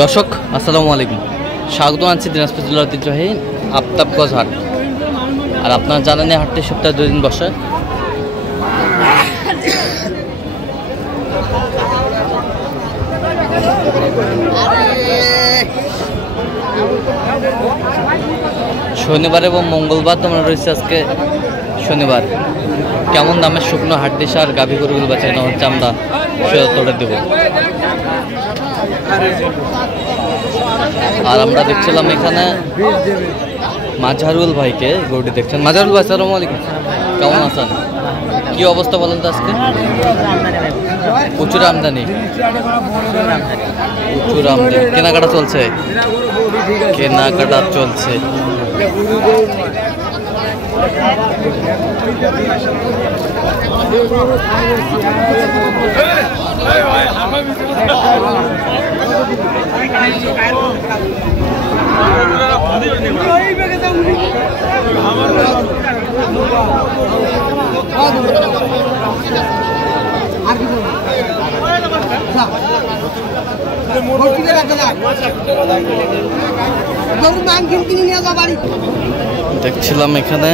দর্শক আসসালামু আলাইকুম, স্বাগত আনছি দিনাজপুর জেলার ঐতিহ্যবাহী আফতাবগঞ্জ হাট। আর আপনারা জানেন এই হাটটি সপ্তাহে 2 দিন বসে। শনিবার এবং মঙ্গলবার তোমরা রয়েছে। আজকে শনিবার কেমন দামের শুকনো হাড্ডি সার গাভী গরুগুলো বেচাকেনা হচ্ছে আমরা সেটা তোড়ে দেবো। আর আমরা দেখছিলাম এখানে মাঝারুল ভাইকে গরুটি দেখছেন। মাঝারুল ভাই আসসালামু আলাইকুম, কেমন আছেন? কি অবস্থা বলেন তো আজকে? প্রচুর আমদানি, প্রচুর আমদানি। কেনাকাটা চলছে, কেনাকাটা চলছে। দেখছিলাম এখানে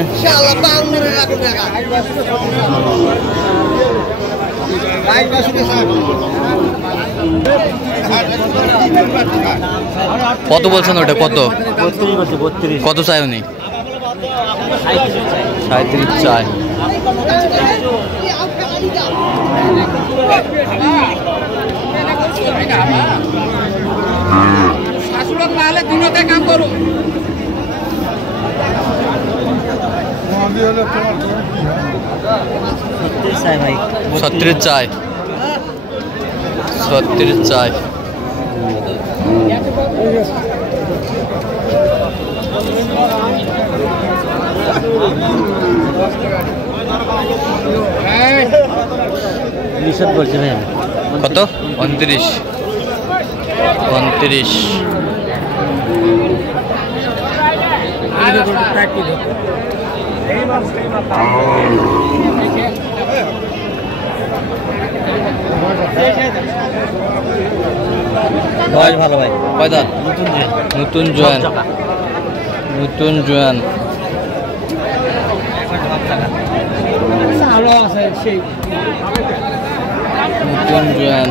কত বলছেন? ওটা কত? কত চাই উনি? 37 চাই। ভাই 36 চাই, 36 চাই। কত? 29, 29। ভালো ভাই, কয়দা? নতুন জোয়ান, নতুন জোয়ান। নতুন জোয়ান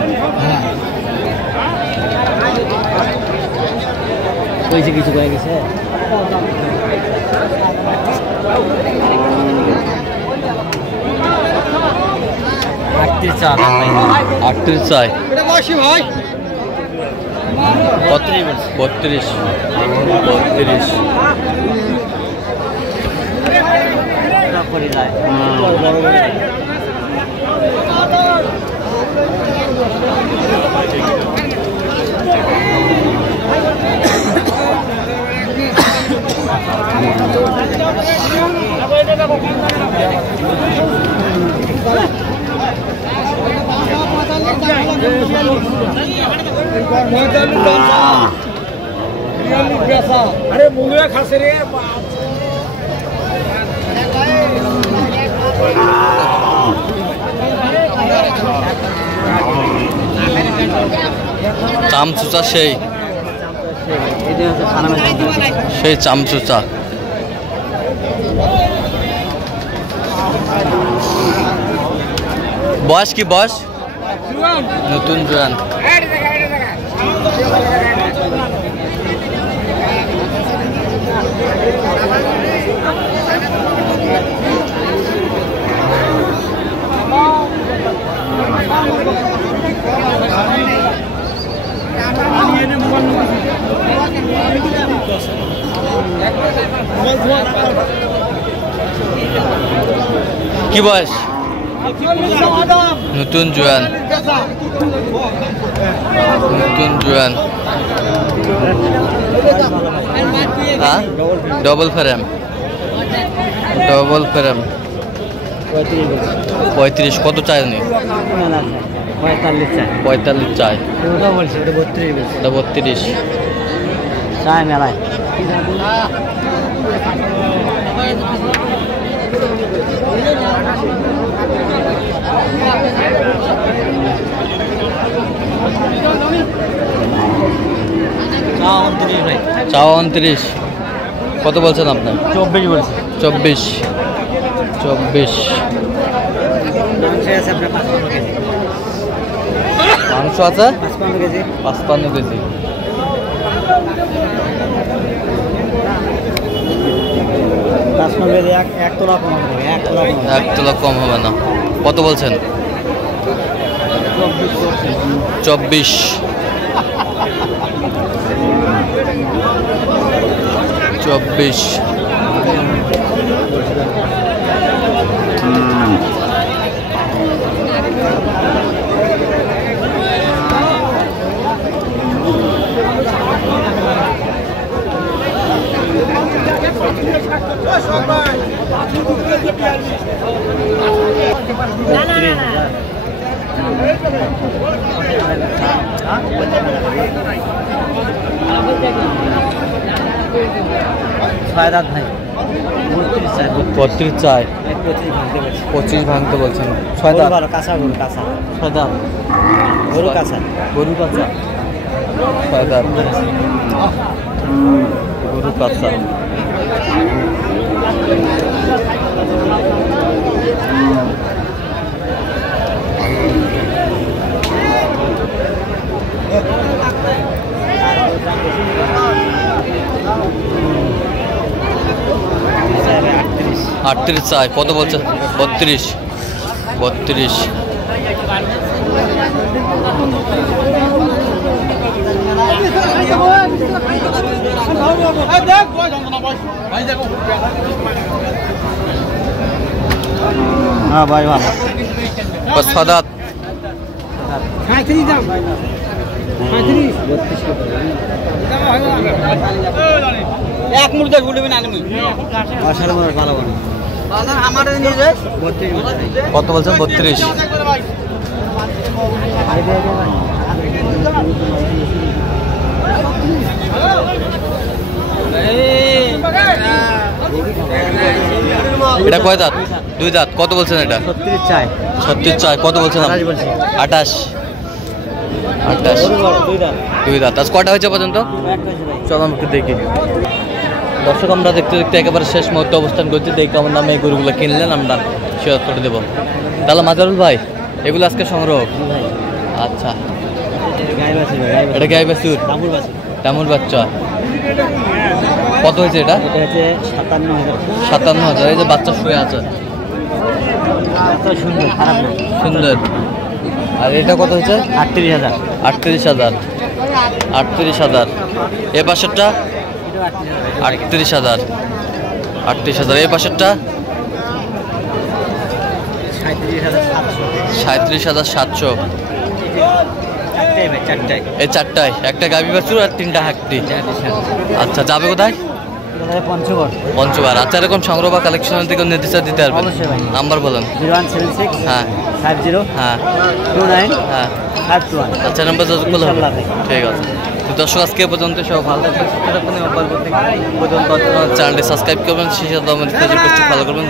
কিছু হয়ে গেছে। 38 চাই। 32 চাই। 32, 32। अरे मुंगळा खासे रे চামচুচা, সেই সেই চামচুচা। বয়স কি বয়স? নতুন জোয়ান। কি বয়স? নতুন জোয়ান, নতুন জোয়ান। হ্যাঁ, ডবল ফ্রেম, ডবল ফ্রেম। 35। কত চাই উনি? 45 চাই। 45 চাই। 32 চাই মেলায়। চাওয়া 29। কত বলছেন আপনার? 24 বলছে। 24। 24। মাংস আছে আপনার 55 কেজি। মাংস আছে 55 কেজি। 55 কেজি। 55 কেজি এক তোলা কম হবে, এক তোলা কম হবে। 1 তোলা কম হবে না। কত বলছেন? 24। 24। ছয় দাঁত ভাই 32 চাই। 32 চাই। 25 ভাঙতে বলছে। 25 ভাঙতে বলছেন। 6 গরু দাঁত। ভালো, কাঁচা গরু, কাঁচা 6 দাঁত। গরু কাঁচা। গরু কাঁচা। 6 দাঁত। গরু কাঁচা। আটত্রিশ চাই। কত বলছে? 32। 32। হ্যাঁ ভাই ভালো। 6 দাঁত। 35 দাম 35 এক মুড়ি গুলিবি না আমি অসার ভালো ভালো। আমার নিয়ে যায় 32 বলছে। কত বলছেন? 32। এটা কয় দাঁত? 2 দাঁত। কত বলছেন এটা? 36 চাই। 36 চাই। কত বলছেন? 28 বলছি। 28। 28। গরু বড় 2 দাঁত। 2 দাঁত। আজ কটা হয়েছে পর্যন্ত? এক হয়েছে ভাই। চলো আমি একটু দেখি। দর্শক, আমরা দেখতে দেখতে একেবারে শেষ মুহূর্তে অবস্থান করছি। দেখি কেমন দামে এই গরুগুলো কিনলেন, আমরা শেয়ার করে দেবো। তাহলে মাজারুল ভাই, এগুলো আজকে সংগ্রহ? ভাই আচ্ছা। গাই বাছুর ভাই, গাই এটা গাই বাছুর? দামুর বাছুর। তেমন বাচ্চা। কত হয়েছে এটা? এটা হচ্ছে 57,000। 57,000। এই যে বাচ্চা শুয়ে আছে, এত সুন্দর, খারাপ না। সুন্দর। আর এটা কত হয়েছে? 38,000। 38,000। 38,000। এ পাশেরটা? 38,000। 38,000। এই পাশেরটা? 37,700। চারটাই ভাই, চারটাই। এই চারটায় একটা গাভী বাছুর আর 3টা হাঁকতি। আচ্ছা, যাবে কোথায়? পঞ্চগড়। পঞ্চগড়। আচ্ছা, এরকম সংগ্রহ বা কালেকশনের দিকে নির্দেশিত দিতে পারবেন? অবশ্যই ভাই। নাম্বার বলেন। 0176 হ্যাঁ 50 হ্যাঁ 29 হ্যাঁ। 521। আচ্ছা, নাম্বার যোগাযোগ করলে হবে? ইনশাআল্লাহ ভাই। ঠিক আছে। তো দর্শক, আজকে এ পর্যন্ত। সব ভালো থাকবেন, সুস্থ থাকবেন এবং পরবর্তী পর্যন্ত চ্যানেলটি সাবস্ক্রাইব করবেন, সেই সাথে আমাদের ফেসবুক পেজটি ফলো করবেন।